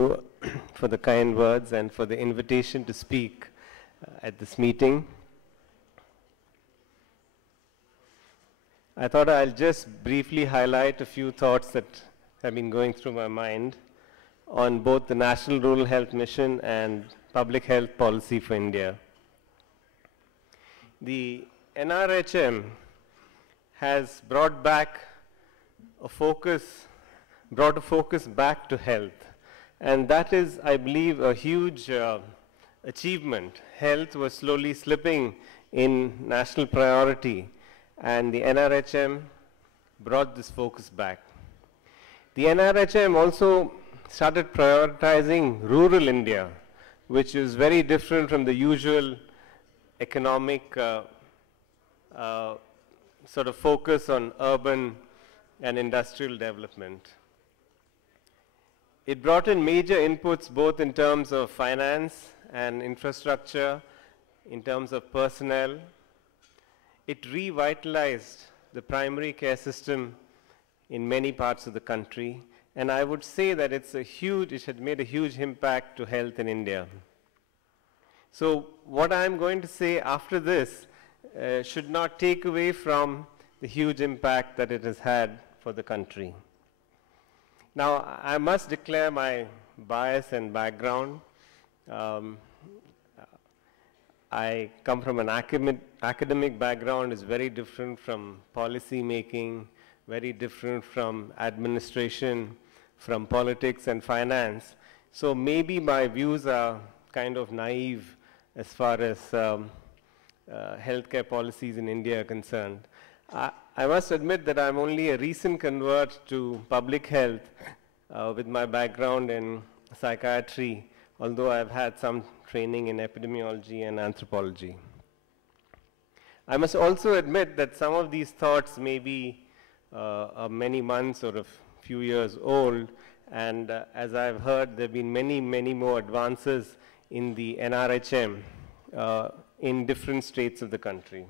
for the kind words and for the invitation to speak at this meeting. I thought I'll just briefly highlight a few thoughts that have been going through my mind on both the National Rural Health Mission and public health policy for India. The NRHM has brought a focus back to health. And that is, I believe, a huge achievement. Health was slowly slipping in national priority, and the NRHM brought this focus back. The NRHM also started prioritizing rural India, which is very different from the usual economic sort of focus on urban and industrial development. It brought in major inputs both in terms of finance and infrastructure, in terms of personnel. It revitalized the primary care system in many parts of the country, and I would say that it had made a huge impact to health in India. So what I'm going to say after this should not take away from the huge impact that it has had for the country. Now, I must declare my bias and background. I come from an academic background. It's very different from policy making, very different from administration, from politics and finance. So maybe my views are kind of naive as far as healthcare policies in India are concerned. I must admit that I'm only a recent convert to public health with my background in psychiatry, although I've had some training in epidemiology and anthropology. I must also admit that some of these thoughts may be many months or a few years old, and as I've heard, there have been many, many more advances in the NRHM in different states of the country.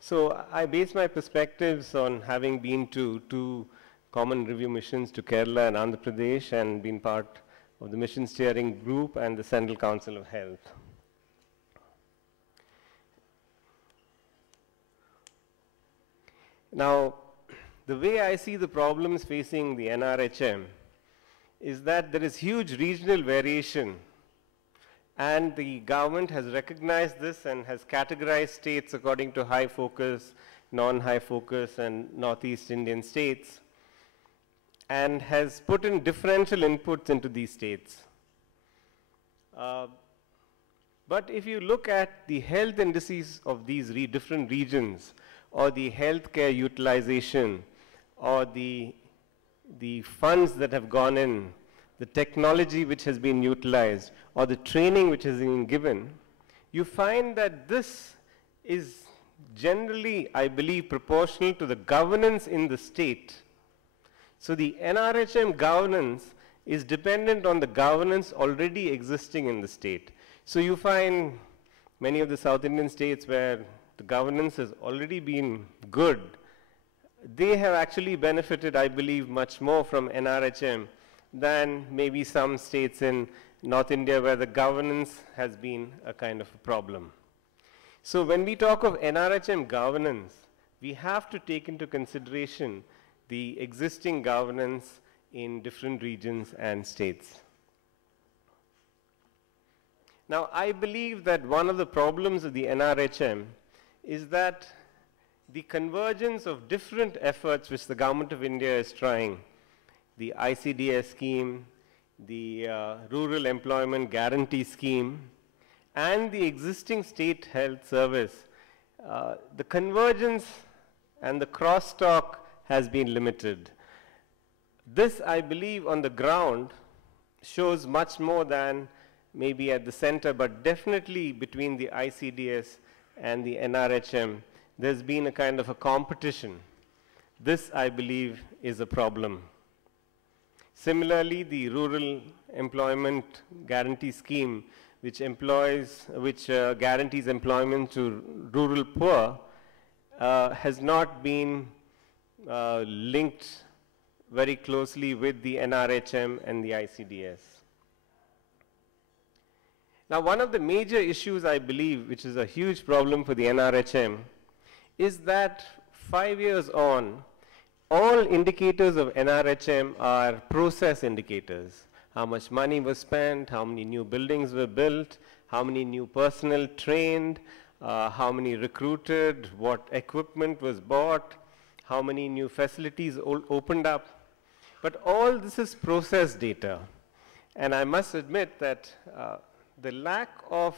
So I base my perspectives on having been to two common review missions to Kerala and Andhra Pradesh and been part of the mission steering group and the Central Council of Health. Now, the way I see the problems facing the NRHM is that there is huge regional variation, and the government has recognized this and has categorized states according to high focus, non-high focus, and Northeast Indian states, and has put in differential inputs into these states. But if you look at the health indices of these different regions, or the healthcare utilization, or the funds that have gone in, the technology which has been utilized, or the training which has been given, you find that this is generally, I believe, proportional to the governance in the state. So the NRHM governance is dependent on the governance already existing in the state. So you find many of the South Indian states where the governance has already been good, they have actually benefited, I believe, much more from NRHM than maybe some states in North India where the governance has been a kind of a problem. So when we talk of NRHM governance, we have to take into consideration the existing governance in different regions and states. Now, I believe that one of the problems of the NRHM is that the convergence of different efforts which the Government of India is trying, the ICDS scheme, the Rural Employment Guarantee Scheme, and the existing state health service, the convergence and the crosstalk has been limited. This, I believe, on the ground shows much more than maybe at the center, but definitely between the ICDS and the NRHM, there's been a kind of a competition. This, I believe, is a problem. Similarly, the Rural Employment Guarantee Scheme, which guarantees employment to rural poor, has not been linked very closely with the NRHM and the ICDS. Now, one of the major issues, I believe, which is a huge problem for the NRHM, is that 5 years on, all indicators of NRHM are process indicators. How much money was spent, how many new buildings were built, how many new personnel trained, how many recruited, what equipment was bought, how many new facilities opened up. But all this is process data. And I must admit that the lack of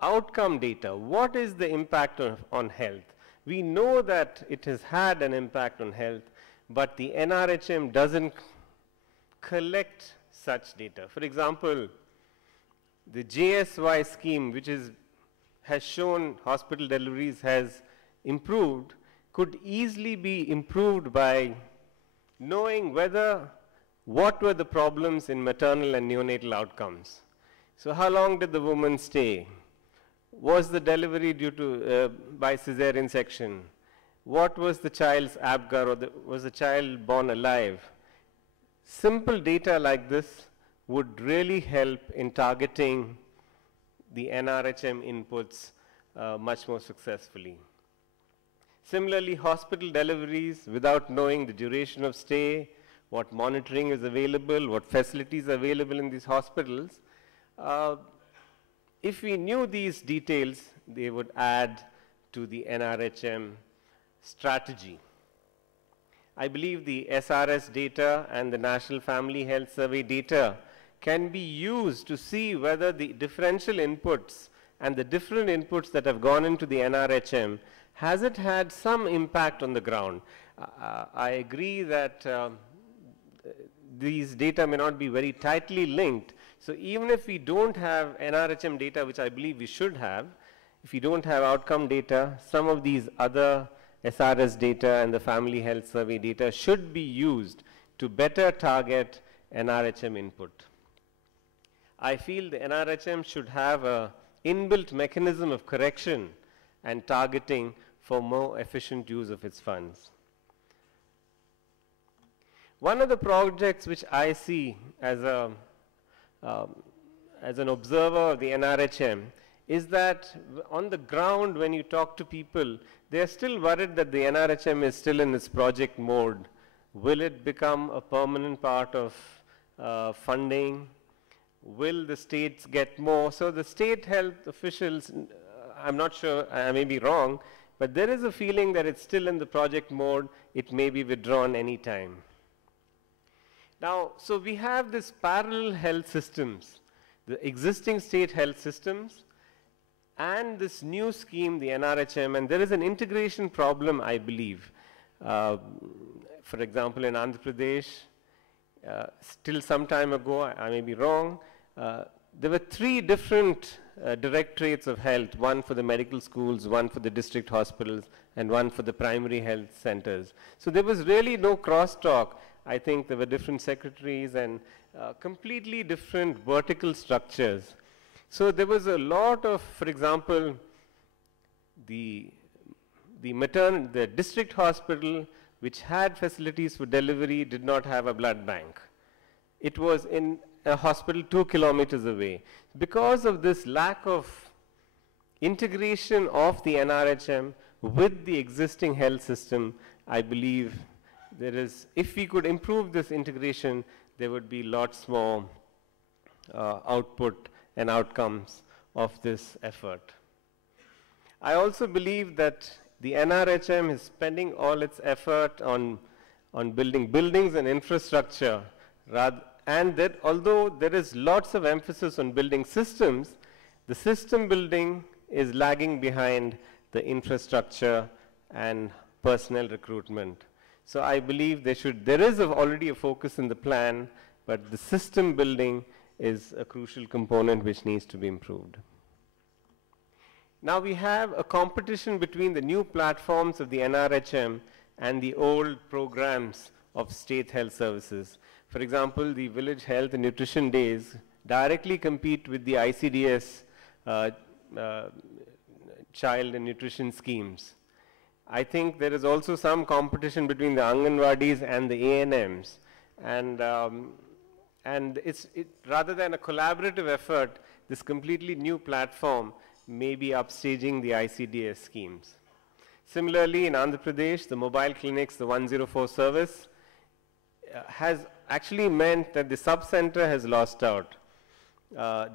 outcome data, what is the impact on health? We know that it has had an impact on health, but the NRHM doesn't collect such data. For example, the JSY scheme, which has shown hospital deliveries has improved, could easily be improved by knowing what were the problems in maternal and neonatal outcomes. So how long did the woman stay? Was the delivery due to by cesarean section? What was the child's APGAR, or was the child born alive? Simple data like this would really help in targeting the NRHM inputs much more successfully. Similarly, hospital deliveries, without knowing the duration of stay, what monitoring is available, what facilities are available in these hospitals, if we knew these details, they would add to the NRHM strategy. I believe the SRS data and the National Family Health Survey data can be used to see whether the differential inputs and the different inputs that have gone into the NRHM, has it had some impact on the ground? I agree that these data may not be very tightly linked. So even if we don't have NRHM data, which I believe we should have, if we don't have outcome data, some of these other SRS data and the Family Health Survey data should be used to better target NRHM input. I feel the NRHM should have an inbuilt mechanism of correction and targeting for more efficient use of its funds. One of the projects which I see as an observer of the NRHM is that on the ground, when you talk to people, they are still worried that the NRHM is still in its project mode. Will it become a permanent part of funding? Will the states get more? So the state health officials, I'm not sure, I may be wrong, but there is a feeling that it's still in the project mode. It may be withdrawn any time. Now, so we have this parallel health systems, the existing state health systems, and this new scheme, the NRHM, and there is an integration problem, I believe. For example, in Andhra Pradesh, still some time ago, I may be wrong, there were 3 different directorates of health, one for the medical schools, one for the district hospitals, and one for the primary health centers. So there was really no crosstalk. I think there were different secretaries and completely different vertical structures. So there was a lot of, for example, the district hospital, which had facilities for delivery, did not have a blood bank. It was in a hospital 2 kilometers away. Because of this lack of integration of the NRHM with the existing health system, I believe there is, if we could improve this integration, there would be lots more output and outcomes of this effort. I also believe that the NRHM is spending all its effort on building buildings and infrastructure, and that although there is lots of emphasis on building systems, the system building is lagging behind the infrastructure and personnel recruitment. So I believe there is already a focus in the plan, but the system building is a crucial component which needs to be improved. Now we have a competition between the new platforms of the NRHM and the old programs of state health services. For example, the Village Health and Nutrition Days directly compete with the ICDS child and nutrition schemes. I think there is also some competition between the Anganwadis and the ANMs. And rather than a collaborative effort, this completely new platform may be upstaging the ICDS schemes. Similarly, in Andhra Pradesh, the mobile clinics, the 104 service, has actually meant that the sub-center has lost out.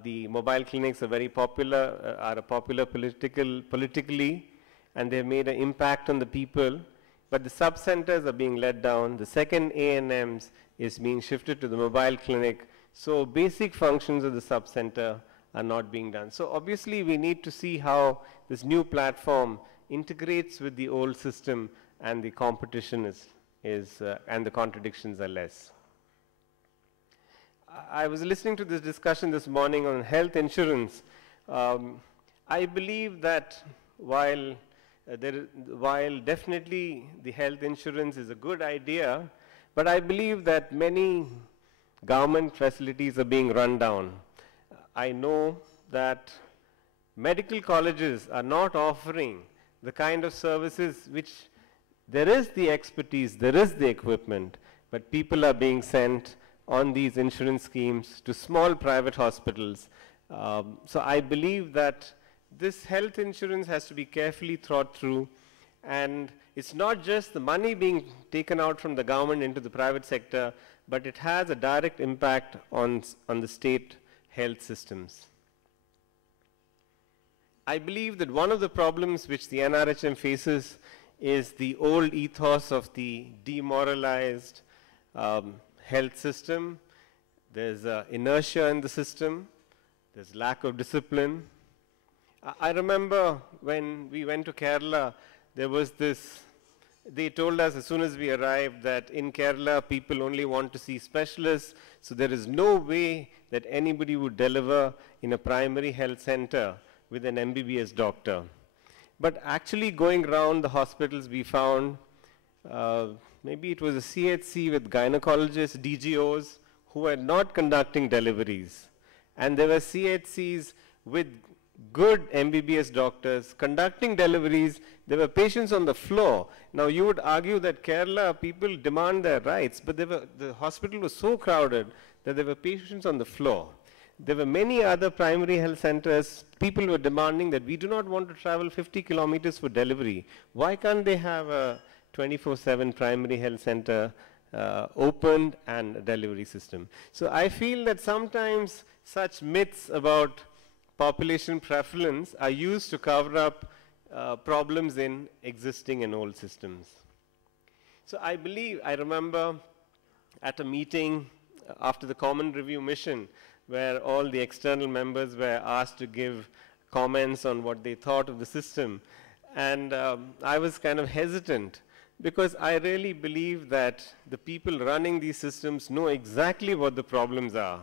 The mobile clinics are very popular, are popular politically, and they've made an impact on the people, but the sub-centers are being let down. The second ANMs is being shifted to the mobile clinic, so basic functions of the sub-center are not being done. So obviously we need to see how this new platform integrates with the old system, and the competition and the contradictions are less. I was listening to this discussion this morning on health insurance. I believe that while definitely the health insurance is a good idea, but I believe that many government facilities are being run down. I know that medical colleges are not offering the kind of services which there is the expertise, there is the equipment, but people are being sent on these insurance schemes to small private hospitals. So I believe that this health insurance has to be carefully thought through, and it's not just the money being taken out from the government into the private sector, but it has a direct impact on the state health systems. I believe that one of the problems which the NRHM faces is the old ethos of the demoralized health system. There's inertia in the system. There's lack of discipline. I remember when we went to Kerala, there was this, they told us as soon as we arrived that in Kerala people only want to see specialists, so there is no way that anybody would deliver in a primary health center with an MBBS doctor. But actually going around the hospitals, we found maybe it was a CHC with gynecologists, DGOs, who were not conducting deliveries. And there were CHCs with good MBBS doctors conducting deliveries. There were patients on the floor. Now you would argue that Kerala people demand their rights, but the hospital was so crowded that there were patients on the floor. There were many other primary health centers. People were demanding that we do not want to travel 50 kilometers for delivery. Why can't they have a 24/7 primary health center opened and a delivery system? So I feel that sometimes such myths about population prevalence are used to cover up problems in existing and old systems. So I remember at a meeting after the Common Review Mission, where all the external members were asked to give comments on what they thought of the system. And I was kind of hesitant, because I really believe that the people running these systems know exactly what the problems are.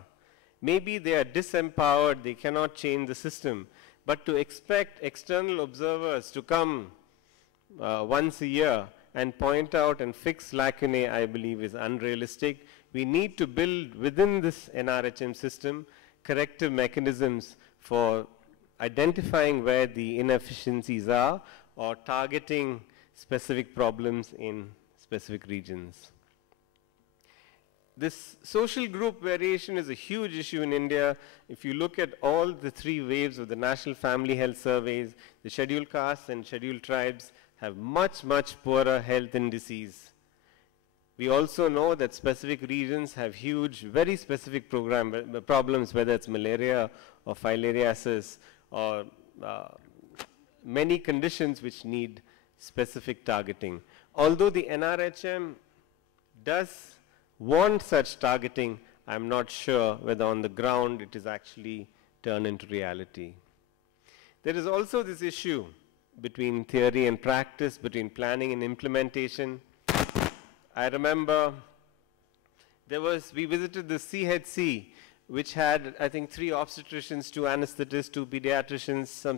Maybe they are disempowered, they cannot change the system, but to expect external observers to come once a year and point out and fix lacunae, I believe is unrealistic. We need to build within this NRHM system corrective mechanisms for identifying where the inefficiencies are or targeting specific problems in specific regions. This social group variation is a huge issue in India. If you look at all the 3 waves of the National Family Health Surveys, the scheduled castes and scheduled tribes have much, much poorer health indices. We also know that specific regions have huge, very specific problems, whether it's malaria or filariasis or many conditions which need specific targeting. Although the NRHM does want such targeting, I'm not sure whether on the ground it is actually turned into reality. There is also this issue between theory and practice, between planning and implementation. I remember we visited the CHC, which had, I think, 3 obstetricians, 2 anesthetists, 2 pediatricians, some